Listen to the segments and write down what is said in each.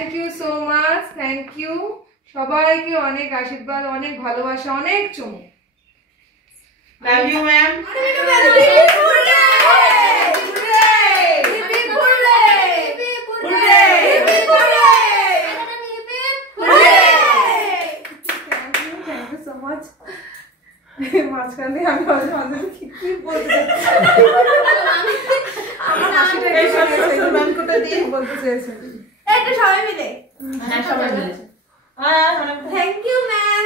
Thank you so much, thank you. সবাইকে অনেক আশীর্বাদ, অনেক ভালোবাসা, অনেক চুমু। Love you ma'am. মাঝখানে আমি বলতে চেয়েছি সবাই মিলে। Thank you ma'am,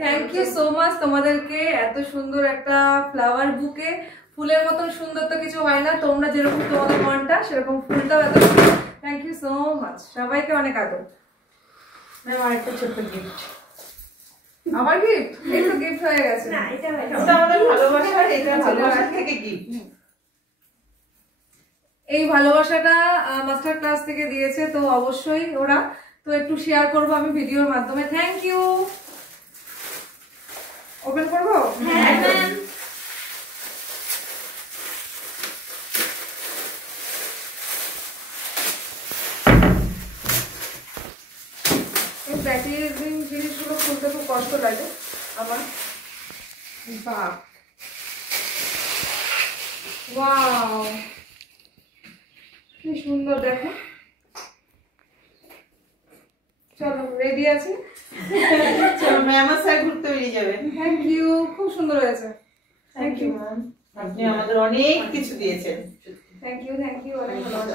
thank you so much তোমাদেরকে। এত সুন্দর একটা ফ্লাওয়ার বুকে, ফুলের মতন সুন্দর তো কিছু হয় না। তোমরা যেরকম তোমাদের মনটা সেরকম ফুলটাও এত সুন্দর। থ্যাংক ইউ সো মাচ, সবাইকে অনেক আদর। ম্যাম আরেকটা ছোট্ট গিফট। আমার গিফট এই তো গিফট হয়ে গেছে। না এটা এটা আমাদের ভালোবাসা, এটা ভালোবাসা থেকে গিফট। এই ভালোবাসাটা মাস্টার ক্লাস থেকে দিয়েছে, তো অবশ্যই ওরা তো একটু শেয়ার করবো আমি ভিডিওর মাধ্যমে। Thank you. ওপেন করবো? হ্যাঁ ম্যাম। এই প্যাকেজিং জিনিসগুলো খুলতে খুব কষ্ট লাগে আমার। বাহ, ওয়াও, কি সুন্দর দেখো। চলো রেডি আছি। চলো ম্যামের সাথে ঘুরতে বেরিয়ে যাবেন। থ্যাংক ইউ, খুব সুন্দর হয়েছে। থ্যাংক ইউ ম্যাম, আপনি আমাদের অনেক কিছু দিয়েছেন। থ্যাংক ইউ, থ্যাংক ইউ, অনেক ভালো।